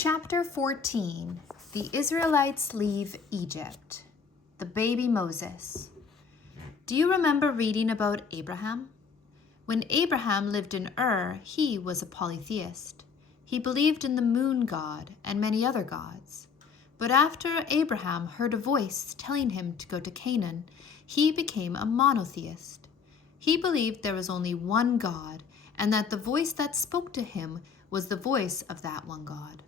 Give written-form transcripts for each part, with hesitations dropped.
Chapter 14. The Israelites leave Egypt. The baby Moses. Do you remember reading about Abraham? When Abraham lived in Ur, he was a polytheist. He believed in the moon god and many other gods. But after Abraham heard a voice telling him to go to Canaan, he became a monotheist. He believed there was only one God, and that the voice that spoke to him was the voice of that one God.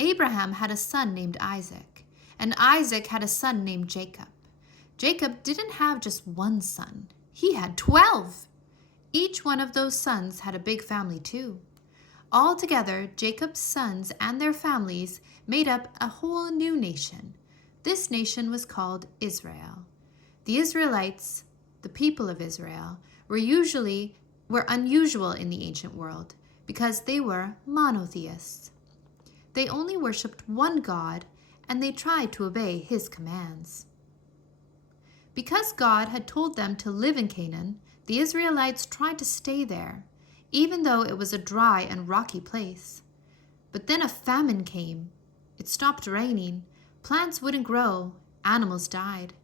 Abraham had a son named Isaac, and Isaac had a son named Jacob. Jacob didn't have just one son. He had 12. Each one of those sons had a big family too. Altogether, Jacob's sons and their families made up a whole new nation. This nation was called Israel. The Israelites, the people of Israel, were unusual in the ancient world because they were monotheists. They only worshipped one God, and they tried to obey his commands. Because God had told them to live in Canaan, the Israelites tried to stay there, even though it was a dry and rocky place. But then a famine came. It stopped raining. Plants wouldn't grow. Animals died.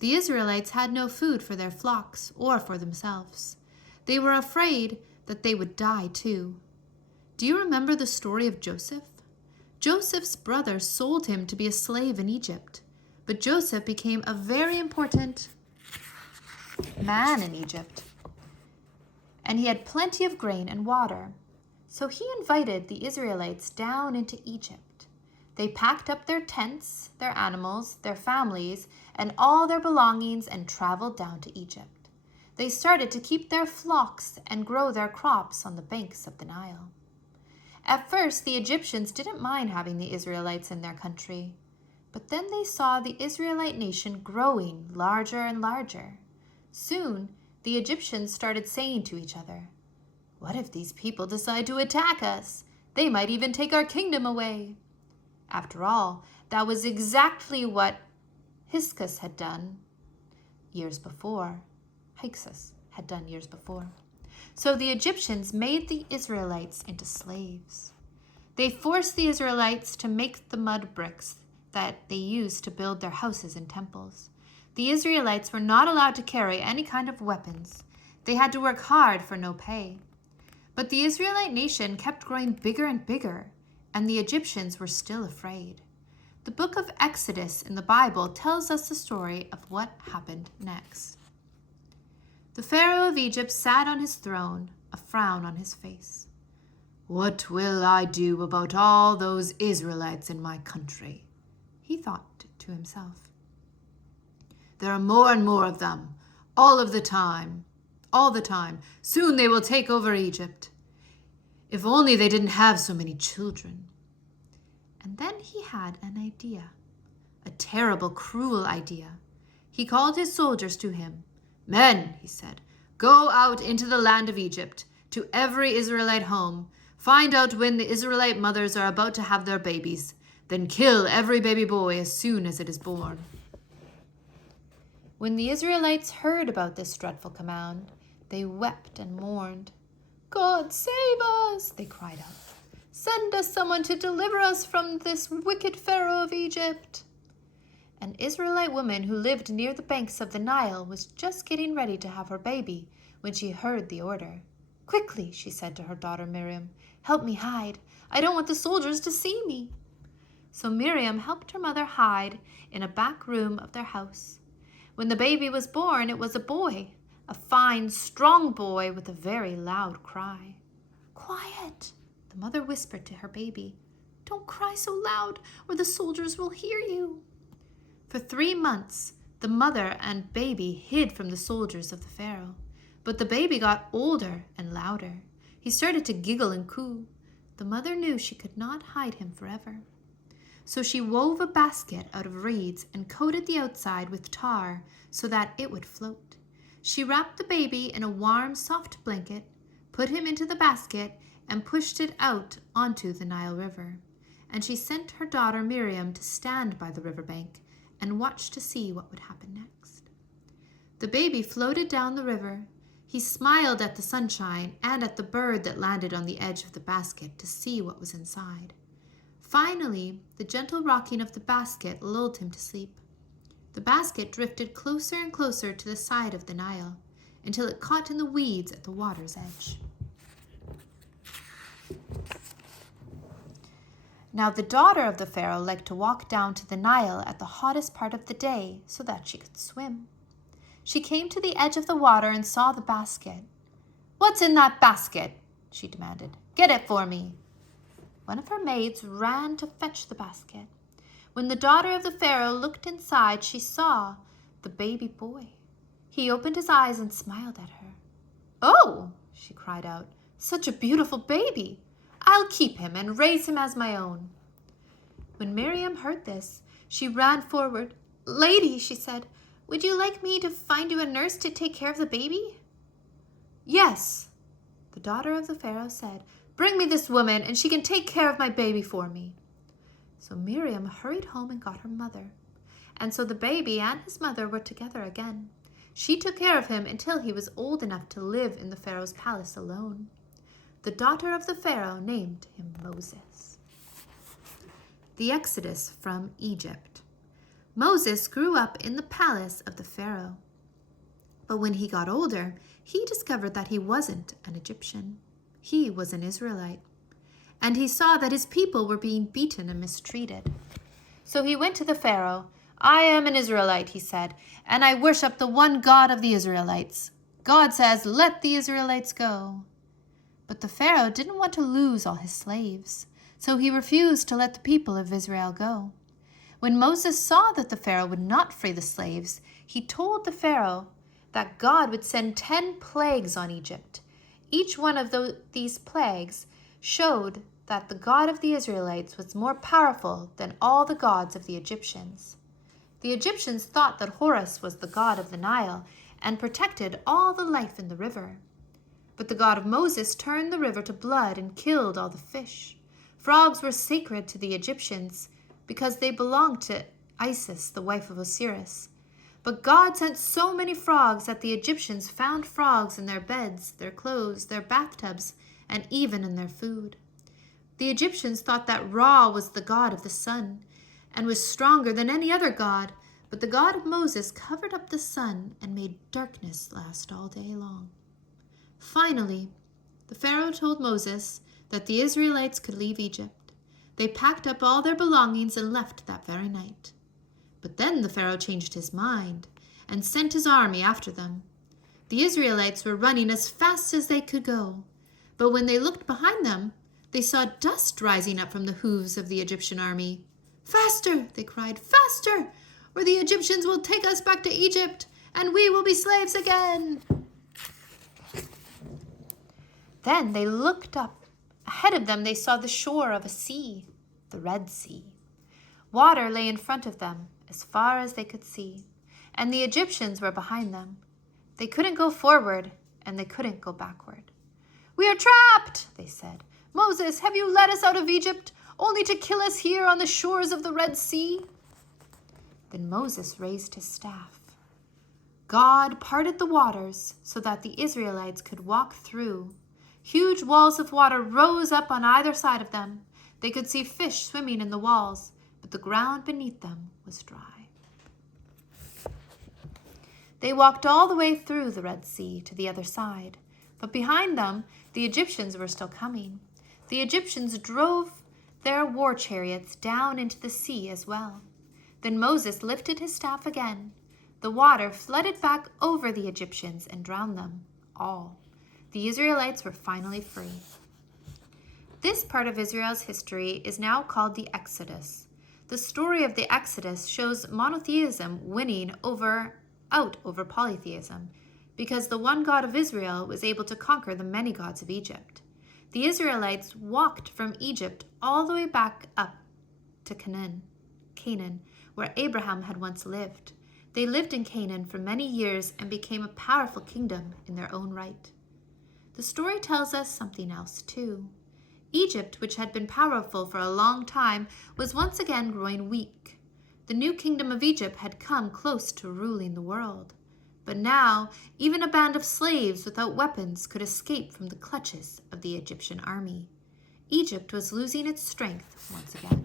The Israelites had no food for their flocks or for themselves. They were afraid that they would die too. Do you remember the story of Joseph? Joseph's brothers sold him to be a slave in Egypt, but Joseph became a very important man in Egypt, and he had plenty of grain and water. So he invited the Israelites down into Egypt. They packed up their tents, their animals, their families, and all their belongings and traveled down to Egypt. They started to keep their flocks and grow their crops on the banks of the Nile. At first, the Egyptians didn't mind having the Israelites in their country, but then they saw the Israelite nation growing larger and larger. Soon, the Egyptians started saying to each other, "What if these people decide to attack us? They might even take our kingdom away." After all, that was exactly what Hyksos had done years before. So the Egyptians made the Israelites into slaves. They forced the Israelites to make the mud bricks that they used to build their houses and temples. The Israelites were not allowed to carry any kind of weapons. They had to work hard for no pay. But the Israelite nation kept growing bigger and bigger, and the Egyptians were still afraid. The book of Exodus in the Bible tells us the story of what happened next. The Pharaoh of Egypt sat on his throne, a frown on his face. "What will I do about all those Israelites in my country?" he thought to himself. "There are more and more of them, all the time. Soon they will take over Egypt. If only they didn't have so many children." And then he had an idea, a terrible, cruel idea. He called his soldiers to him. "Men," he said, "go out into the land of Egypt, to every Israelite home. Find out when the Israelite mothers are about to have their babies. Then kill every baby boy as soon as it is born." When the Israelites heard about this dreadful command, they wept and mourned. "God save us," they cried out. "Send us someone to deliver us from this wicked Pharaoh of Egypt." An Israelite woman who lived near the banks of the Nile was just getting ready to have her baby when she heard the order. "Quickly," she said to her daughter Miriam, "help me hide. I don't want the soldiers to see me." So Miriam helped her mother hide in a back room of their house. When the baby was born, it was a boy, a fine, strong boy with a very loud cry. "Quiet," the mother whispered to her baby. "Don't cry so loud, or the soldiers will hear you." For 3 months, the mother and baby hid from the soldiers of the Pharaoh. But the baby got older and louder. He started to giggle and coo. The mother knew she could not hide him forever. So she wove a basket out of reeds and coated the outside with tar so that it would float. She wrapped the baby in a warm, soft blanket, put him into the basket, and pushed it out onto the Nile River. And she sent her daughter Miriam to stand by the riverbank and watch to see what would happen next. The baby floated down the river. He smiled at the sunshine and at the bird that landed on the edge of the basket to see what was inside. Finally, the gentle rocking of the basket lulled him to sleep. The basket drifted closer and closer to the side of the Nile until it caught in the weeds at the water's edge. Now the daughter of the Pharaoh liked to walk down to the Nile at the hottest part of the day so that she could swim. She came to the edge of the water and saw the basket. "What's in that basket?" she demanded. "Get it for me." One of her maids ran to fetch the basket. When the daughter of the Pharaoh looked inside, she saw the baby boy. He opened his eyes and smiled at her. "Oh," she cried out, "such a beautiful baby! I'll keep him and raise him as my own." When Miriam heard this, she ran forward. "Lady," she said, "would you like me to find you a nurse to take care of the baby?" "Yes," the daughter of the Pharaoh said. "Bring me this woman, and she can take care of my baby for me." So Miriam hurried home and got her mother. And so the baby and his mother were together again. She took care of him until he was old enough to live in the Pharaoh's palace alone. The daughter of the Pharaoh named him Moses. The Exodus from Egypt. Moses grew up in the palace of the Pharaoh. But when he got older, he discovered that he wasn't an Egyptian. He was an Israelite. And he saw that his people were being beaten and mistreated. So he went to the Pharaoh. "I am an Israelite," he said, "and I worship the one God of the Israelites. God says, 'Let the Israelites go.'" But the Pharaoh didn't want to lose all his slaves, so he refused to let the people of Israel go. When Moses saw that the Pharaoh would not free the slaves, he told the Pharaoh that God would send 10 plagues on Egypt. Each one of these plagues showed that the God of the Israelites was more powerful than all the gods of the Egyptians. The Egyptians thought that Horus was the god of the Nile and protected all the life in the river. But the God of Moses turned the river to blood and killed all the fish. Frogs were sacred to the Egyptians because they belonged to Isis, the wife of Osiris. But God sent so many frogs that the Egyptians found frogs in their beds, their clothes, their bathtubs, and even in their food. The Egyptians thought that Ra was the god of the sun and was stronger than any other god, but the God of Moses covered up the sun and made darkness last all day long. Finally, the Pharaoh told Moses that the Israelites could leave Egypt. They packed up all their belongings and left that very night. But then the Pharaoh changed his mind and sent his army after them. The Israelites were running as fast as they could go, but when they looked behind them, they saw dust rising up from the hooves of the Egyptian army. "Faster!" they cried, "faster! Or the Egyptians will take us back to Egypt, and we will be slaves again." Then they looked up. Ahead of them they saw the shore of a sea, the Red Sea. Water lay in front of them, as far as they could see, and the Egyptians were behind them. They couldn't go forward, and they couldn't go backward. "We are trapped," they said. "Moses, have you led us out of Egypt, only to kill us here on the shores of the Red Sea?" Then Moses raised his staff. God parted the waters so that the Israelites could walk through. Huge walls of water rose up on either side of them. They could see fish swimming in the walls, but the ground beneath them was dry. They walked all the way through the Red Sea to the other side, but behind them the Egyptians were still coming. The Egyptians drove their war chariots down into the sea as well. Then Moses lifted his staff again. The water flooded back over the Egyptians and drowned them all. The Israelites were finally free. This part of Israel's history is now called the Exodus. The story of the Exodus shows monotheism winning out over polytheism, because the one God of Israel was able to conquer the many gods of Egypt. The Israelites walked from Egypt all the way back up to Canaan, where Abraham had once lived. They lived in Canaan for many years and became a powerful kingdom in their own right. The story tells us something else too. Egypt, which had been powerful for a long time, was once again growing weak. The new kingdom of Egypt had come close to ruling the world. But now, even a band of slaves without weapons could escape from the clutches of the Egyptian army. Egypt was losing its strength once again.